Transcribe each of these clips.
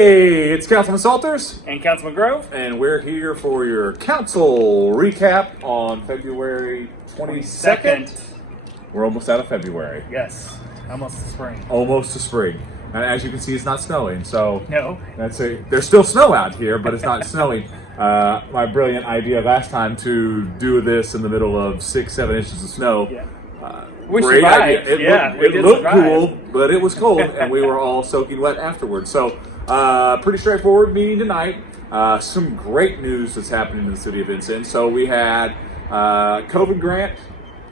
Hey, it's Councilman Salters, And Councilman Grove. and we're here for your council recap on February 22nd. We're almost out of February. Yes, almost the spring. Almost to spring. And as you can see, it's not snowing, so No. there's still snow out here, but it's not snowing. My brilliant idea last time to do this in the middle of 6-7 inches of snow. Yeah. Uh, We great survived. idea. We It did looked survive. cool, but it was cold, and we were all soaking wet afterwards. So, pretty straightforward meeting tonight. Some great news that's happening in the city of Vincennes. So we had COVID grant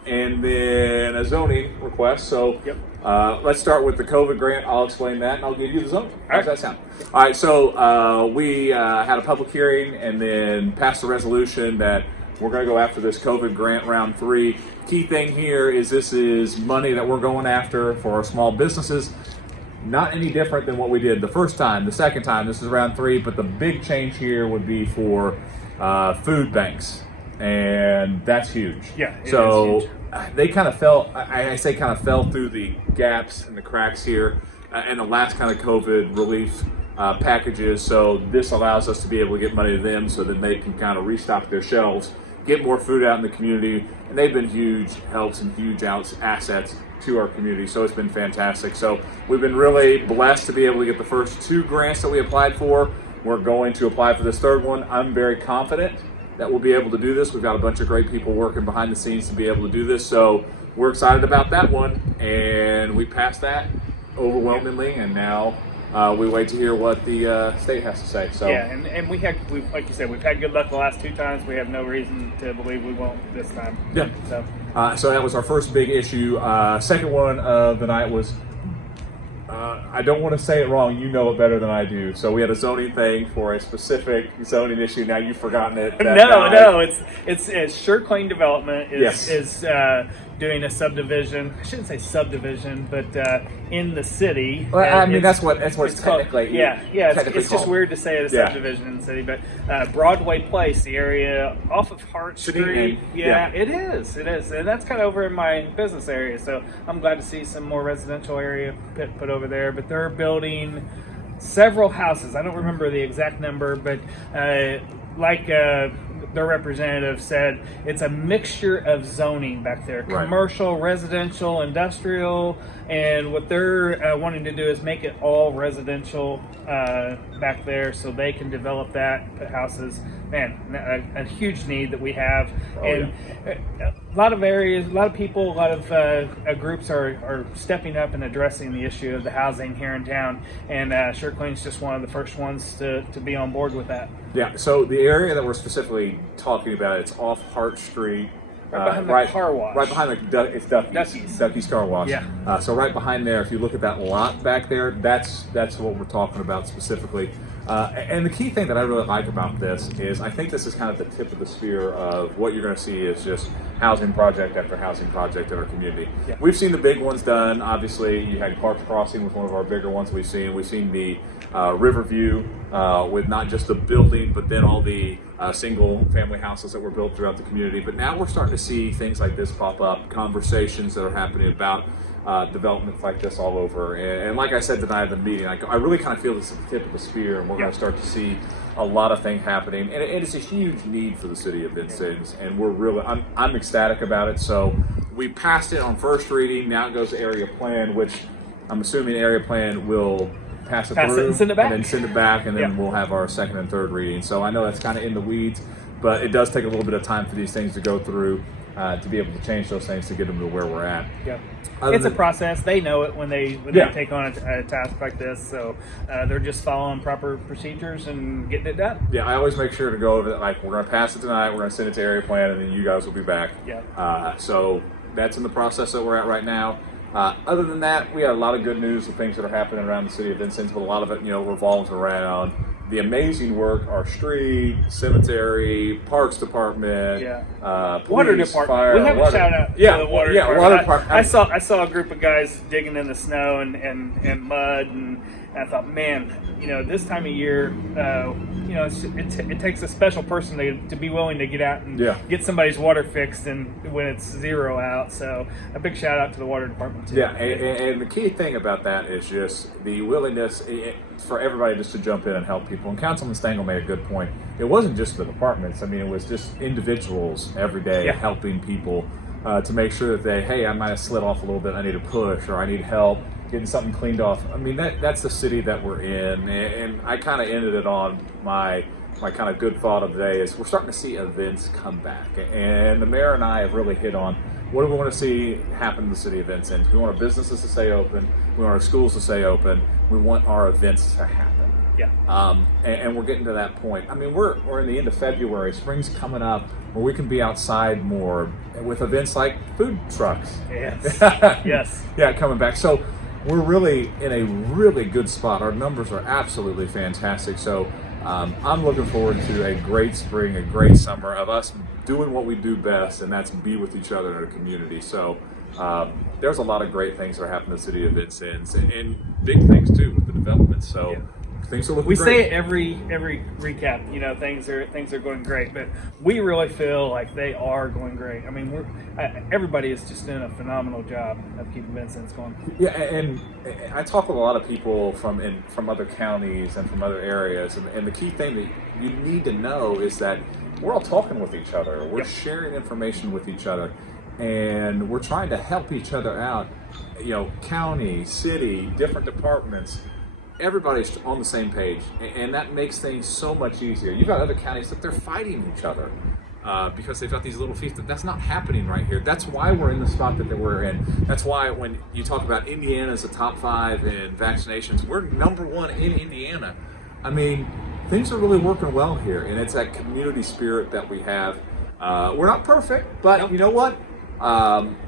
and then a zoning request. So Yep. let's start with the COVID grant. I'll explain that, and I'll give you the zoning. How does right. that sound? All right. So we had a public hearing and then passed a resolution that we're going to go after this COVID grant round 3. Key thing here is this is money that we're going after for our small businesses. Not any different than what we did the first time, the second time. This is round 3, but the big change here would be for food banks, and that's huge. Yeah, it so is huge. They kind of fell. I say kind of fell through the gaps and the cracks here, and the last kind of COVID relief packages. So this allows us to be able to get money to them, so that they can kind of restock their shelves, get more food out in the community, and they've been huge helps and huge assets to our community. So it's been fantastic. So we've been really blessed to be able to get the first 2 grants that we applied for. We're going to apply for this 3rd one. I'm very confident that we'll be able to do this. We've got a bunch of great people working behind the scenes to be able to do this. So we're excited about that one, and we passed that overwhelmingly, and now we wait to hear what the state has to say. So Yeah, and we like you said, we've had good luck the last 2 times. We have no reason to believe we won't this time. Yeah. So that was our first big issue. Second one of the night was, I don't want to say it wrong, you know it better than I do. So we had a zoning thing for a specific zoning issue. Now you've forgotten it. no, it's SureClaim Development Yes. is doing a subdivision. I shouldn't say subdivision, but in the city. Well, I And mean, that's what it's called- technically. Yeah. technically It's just called. weird to say it a Yeah. subdivision in the city, but Broadway Place, the area off of Hart City Street. name. Yeah, Yeah. it is, and that's kind of over in my business area. So I'm glad to see some more residential area put over there. But they're building several houses. I don't remember the exact number, but their representative said, it's a mixture of zoning back there, Right. commercial, residential, industrial, and what they're wanting to do is make it all residential back there, so they can develop that, put houses. Man, a huge need that we have. A lot of areas, a lot of people, a lot of groups are stepping up and addressing the issue of the housing here in town, and SureClaim's just one of the first ones to be on board with that. Yeah. So the area that we're specifically talking about, it's off Hart Street. Right behind the car wash. Right behind it's Ducky's. Ducky's Car Wash. Yeah. So right behind there, if you look at that lot back there, that's what we're talking about specifically. And the key thing that I really like about this is I think this is kind of the tip of the spear of what you're going to see is just housing project after housing project in our community. Yeah. We've seen the big ones done. Obviously, you had Park Crossing was one of our bigger ones we've seen. We've seen the Riverview with not just the building, but then all the single family houses that were built throughout the community. But now we're starting to see things like this pop up, conversations that are happening about developments like this all over. And like I said tonight at the meeting, I really kind of feel this is the tip of the spear, and we're going to start to see a lot of things happening. And it's a huge need for the city of Vincennes, and I'm ecstatic about it. So we passed it on first reading. Now it goes to area plan, which I'm assuming area plan will pass it through and send it back. and then send it back, and then Yeah. we'll have our second and third reading. So I know that's kind of in the weeds, but it does take a little bit of time for these things to go through to be able to change those things to get them to where we're at. Yeah. Other It's a than- process. They know it when they Yeah. take on a task like this. So they're just following proper procedures and getting it done. Yeah, I always make sure to go over that. Like, we're going to pass it tonight. We're going to send it to area plan, and then you guys will be back. Yeah. So that's in the process that we're at right now. Other than that, we had a lot of good news of things that are happening around the city of Vincennes, but a lot of it, revolves around the amazing work our street, cemetery, parks department, police, Water department. fire, We have water. a shout out Yeah, to the water yeah, department. water department. I saw a group of guys digging in the snow and mud, and And I thought, man, this time of year, it takes a special person to be willing to get out and get somebody's water fixed and when it's 0 out. So a big shout out to the water department too. Yeah, and the key thing about that is just the willingness for everybody just to jump in and help people. And Councilman Stengel made a good point. It wasn't just the departments. I mean, it was just individuals every day helping people to make sure that I might have slid off a little bit. I need a push, or I need help getting something cleaned off. I mean, that's the city that we're in. And I kind of ended it on my kind of good thought of the day is we're starting to see events come back. And the mayor and I have really hit on what do we want to see happen in the city of Vincennes. We want our businesses to stay open. We want our schools to stay open. We want our events to happen. Yeah. And we're getting to that point. I mean, we're in the end of February. Spring's coming up where we can be outside more with events like food trucks. Yes. Yes. Yeah, coming back. So we're really in a really good spot. Our numbers are absolutely fantastic. So I'm looking forward to a great spring, a great summer of us doing what we do best, and that's be with each other in a community. So there's a lot of great things that are happening in the city of Vincennes, and big things too with the development. So things are looking great. We say it every recap, things are going great, but we really feel like they are going great. I mean, everybody is just doing a phenomenal job of keeping Vincennes going. Yeah, and I talk with a lot of people from other counties and from other areas, and the key thing that you need to know is that we're all talking with each other. We're sharing information with each other, and we're trying to help each other out. County, city, different departments. Everybody's on the same page, and that makes things so much easier. You've got other counties that they're fighting each other because they've got these little feasts. That's not happening right here. That's why we're in the spot that we're in. That's why when you talk about Indiana as a top 5 in vaccinations, we're #1 in Indiana. I mean, things are really working well here, and it's that community spirit that we have. We're not perfect, but you know what?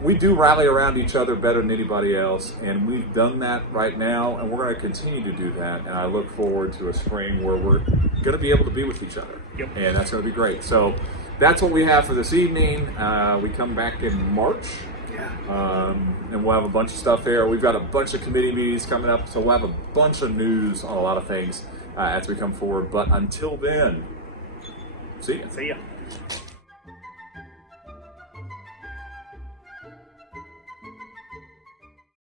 We do rally around each other better than anybody else, and we've done that right now, and we're going to continue to do that. And I look forward to a spring where we're going to be able to be with each other, and that's going to be great. So that's what we have for this evening. We come back in March, and we'll have a bunch of stuff there. We've got a bunch of committee meetings coming up, so we'll have a bunch of news on a lot of things as we come forward. But until then, see ya. See ya.